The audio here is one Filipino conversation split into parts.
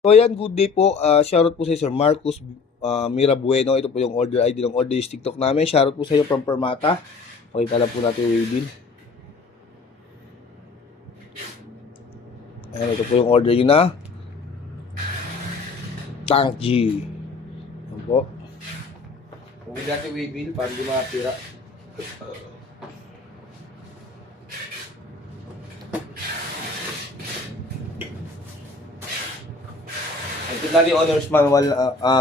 So yan, good day po. Shoutout po sa Sir Marcus Mira Bueno. Ito po yung order ID ng order is TikTok namin. Shoutout po sa iyo from Permata. Pakita lang po natin yung waybill. Ayan, ito po yung order yun na. Tank G. Ayan po. Huwag natin yung waybill para di makapira. Ito na yung owner's manual,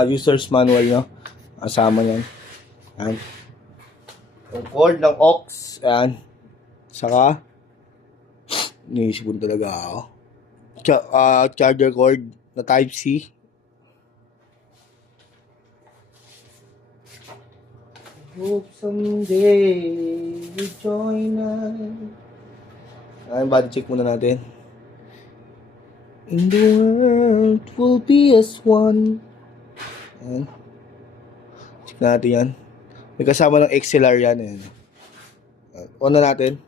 user's manual nyo. Kasama yan. Ayan. Yung cord ng aux. Ayan. Saka, naisipon talaga ako. Charger cord na Type-C. Hope someday you join us. Ayan, body check muna natin. In the world will be as one. Ayan. Check natin yan. May kasama ng XLR yan. Ayan. On na natin.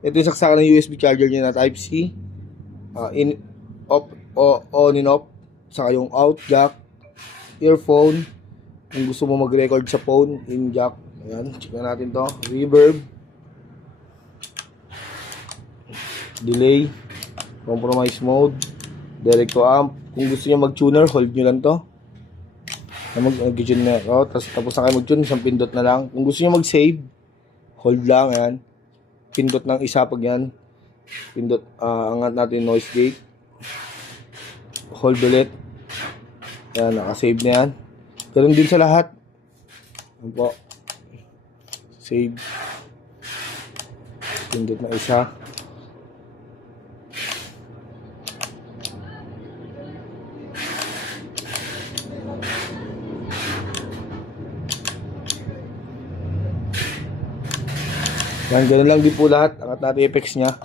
Ito yung saksakan ng USB charger niya na Type-C. In, off, on and off. Saka yung out jack. Earphone. Kung gusto mo mag-record sa phone, in jack. Ayan. Check na natin to. Reverb. Delay. Compromise mode, direct to amp. Kung gusto niyo mag-tuner, hold nyo lang to. Mag-tune na ako. Tapos na kayo mag-tune, isang pindot na lang. Kung gusto niyo mag-save, hold lang, ayan. Pindot ng isa pag yan. Pindot, angat natin noise gate. Hold ulit. Ayan, naka-save na yan. Ganun din sa lahat. Ayan po. Save. Pindot na isa. Yan, ganun lang din po lahat. Angat natin effects niya.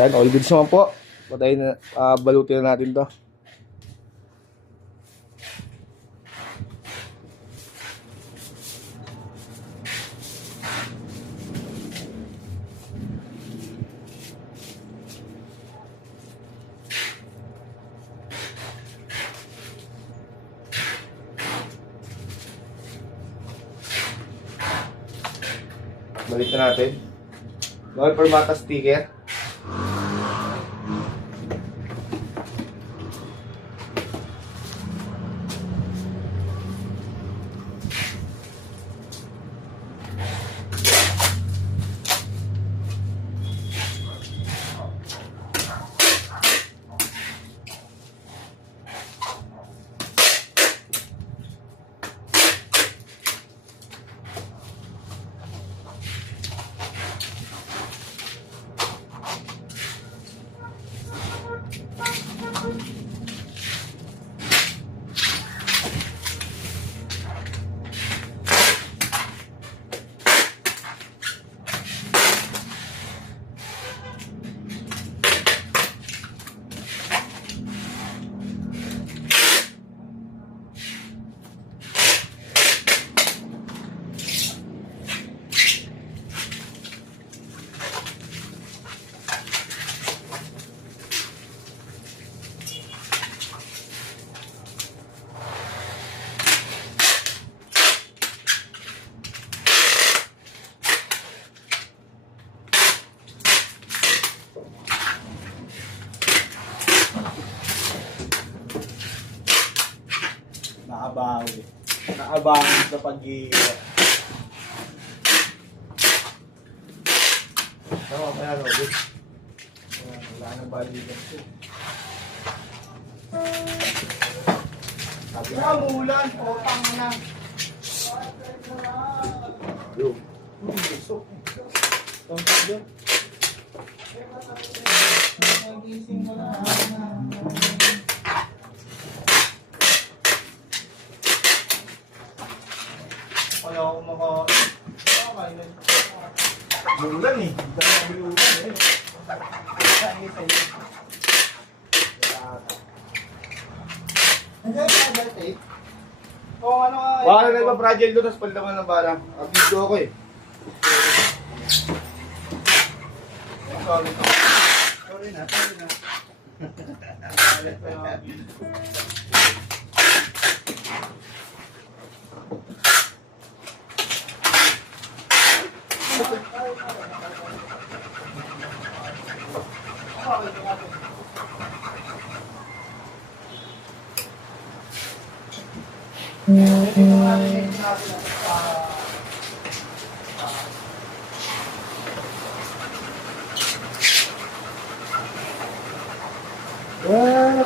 Yan, all goods naman po. Patayin na, balutin na natin to. Balik na natin. Noel Permata sticker. Naabangan sa pag-iiwa. Tama ba yan, Robert? Wala nang baligan ko. Sabi na, umulan. Potang na. Yung. Gusto. Tungkol yun. Nagising mo na. Kaya ako makakain. Bulan eh. Bulan eh. Saan sa'yo? Nandiyan ka dati? Oo, ano ka? Baka na nagpa-project doon, tapos palitan ng barang. Video ako eh. Sorry na.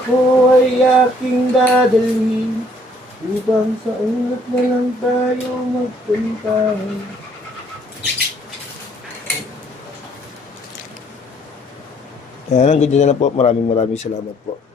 Ako ay aking dadalhin upang sa ulat na lang tayo magpunta. Yan, ang ganyan na lang po. Maraming salamat po.